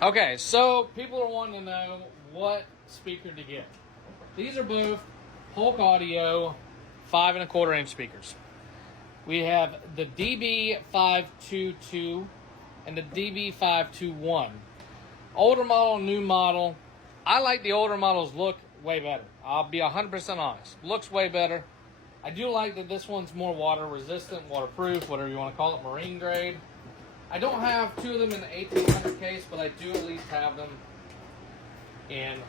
Okay, so people are wanting to know what speaker to get. These are both Polk Audio 5 1/4 inch speakers. We have the DB522 and the DB521. Older model, new model. I like the older models look way better. I'll be 100% honest. Looks way better. I do like that this one's more water resistant, waterproof, whatever you want to call it, marine grade. I don't have two of them in the 1800 case, but I do at least have them in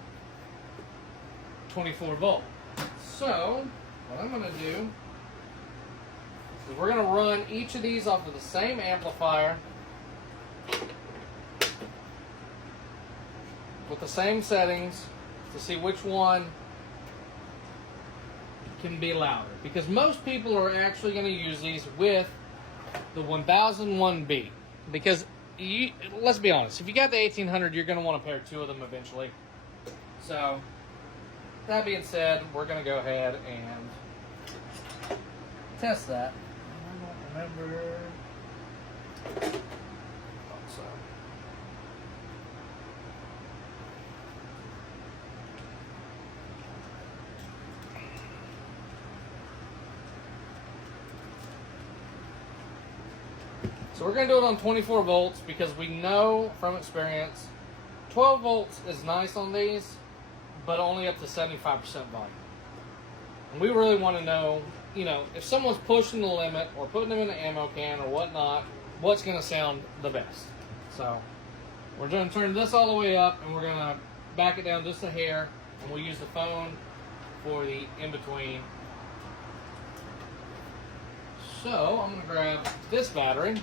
24 volt. So, what I'm going to do is we're going to run each of these off of the same amplifier with the same settings to see which one can be louder. Because most people are actually going to use these with the 1001B. Because, let's be honest, if you got the 1800, you're going to want to pair two of them eventually. So, that being said, we're going to go ahead and test that. I don't remember. So. So we're going to do it on 24 volts because we know from experience 12 volts is nice on these, but only up to 75% volume. And we really want to know, if someone's pushing the limit or putting them in an ammo can or whatnot, what's going to sound the best. So we're going to turn this all the way up and we're going to back it down just a hair, and we'll use the phone for the in-between. So I'm going to grab this battery.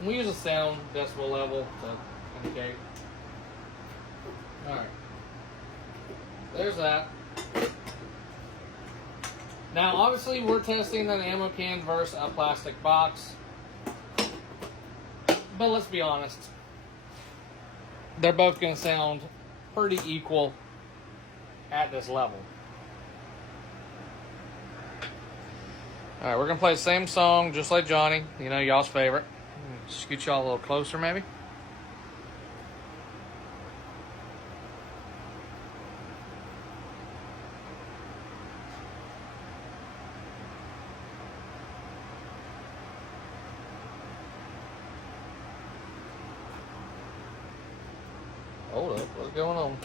And we use a sound decibel level to indicate. Alright. There's that. Now, obviously, we're testing an ammo can versus a plastic box. But let's be honest. They're both going to sound pretty equal at this level. Alright, we're going to play the same song, just like Johnny. Y'all's favorite. Scoot y'all a little closer, maybe. Hold up, what's going on?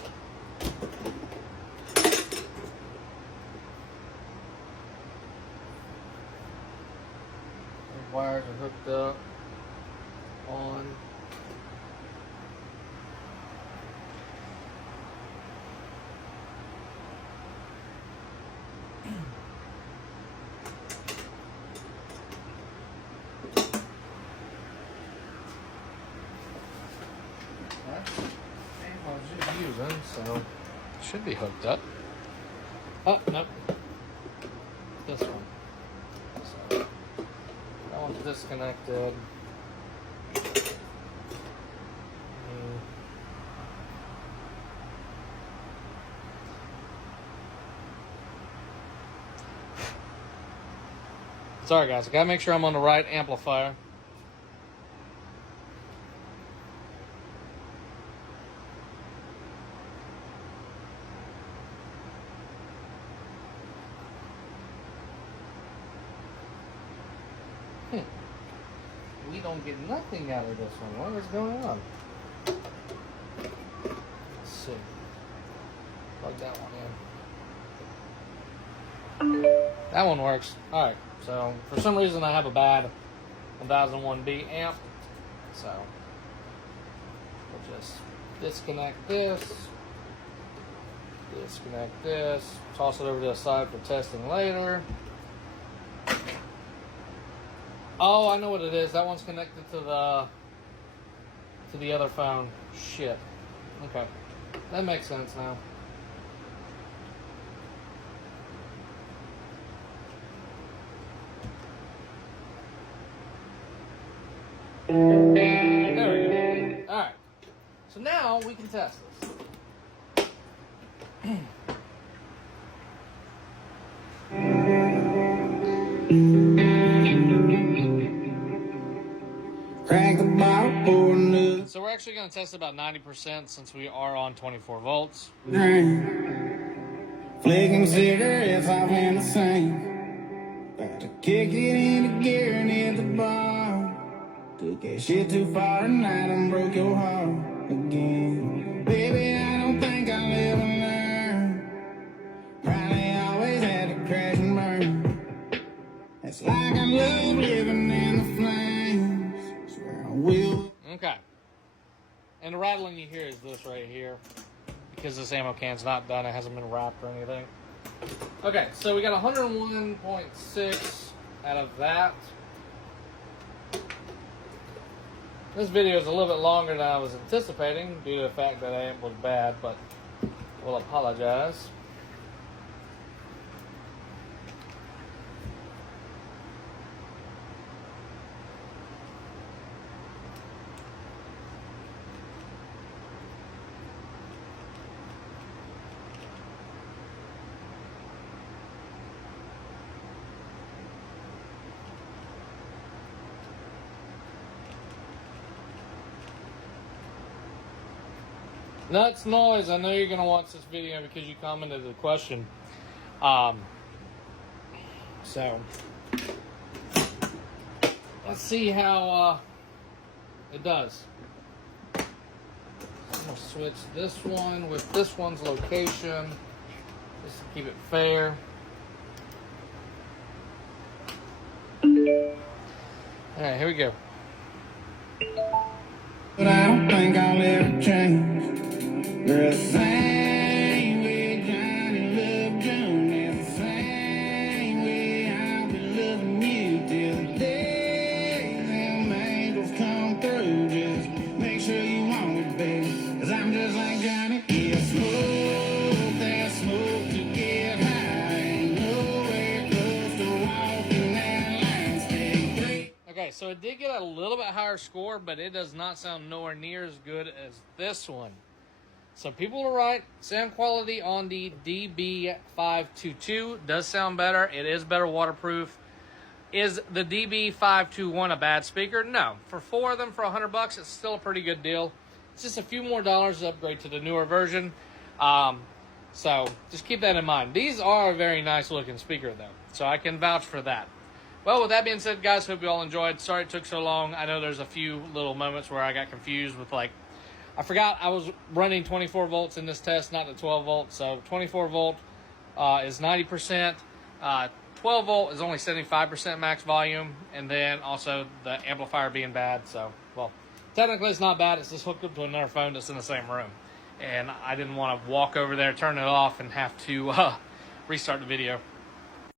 The wires are hooked up on. I was just using, so it should be hooked up. Oh, nope. This one. So that one's disconnected. Sorry guys, I gotta make sure I'm on the right amplifier. We don't get nothing out of this one. What is going on? Let's see. Plug that one in. That one works. Alright, so for some reason I have a bad 1001B amp. So we'll just disconnect this. Disconnect this. Toss it over to the side for testing later. Oh, I know what it is. That one's connected to the other phone. Shit. Okay. That makes sense now. There we go. Alright. So now we can test this. Crack a bottle, pour another. So we're actually going to test about 90% since we are on 24 volts. Flicking cigarettes off in the sink. About to kick it into gear and hit the bar. Took that shit too far tonight and broke your heart again. Baby, I don't think I'll ever learn. Probably always had to crash and burn. It's like I love living in the flames. Swear I will. Okay. And the rattling you hear is this right here. Because this ammo can's not done. It hasn't been wrapped or anything. Okay, so we got 101.6 out of that. This video is a little bit longer than I was anticipating due to the fact that amp was bad, but we'll apologize. Nuts Noise, I know you're going to watch this video because you commented the question. So, let's see how it does. I'm going to switch this one with this one's location just to keep it fair. Alright, here we go. But I don't think I'll ever change. You're the same way Johnny loved June. It's the same way I'll be loving you till the day them angels come through. Just make sure you want it, baby, 'cause I'm just like Johnny. Yeah, smoke that smoke to get high. Ain't nowhere close to walking that line. Stay great. Okay, so it did get a little bit higher score, but it does not sound nowhere near as good as this one. So people are right. Sound quality on the DB522 does sound better. It is better waterproof. Is the DB521 a bad speaker? No. For 4 of them for $100, it's still a pretty good deal. It's just a few more dollars to upgrade to the newer version. So just keep that in mind. These are a very nice looking speaker though, so I can vouch for that. Well, with that being said, guys, hope you all enjoyed. Sorry it took so long. I know there's a few little moments where I got confused with, like, I forgot I was running 24 volts in this test, not the 12 volts. So 24 volt is 90%. 12 volt is only 75% max volume. And then also the amplifier being bad. So, well, technically it's not bad. It's just hooked up to another phone that's in the same room. And I didn't want to walk over there, turn it off, and have to restart the video.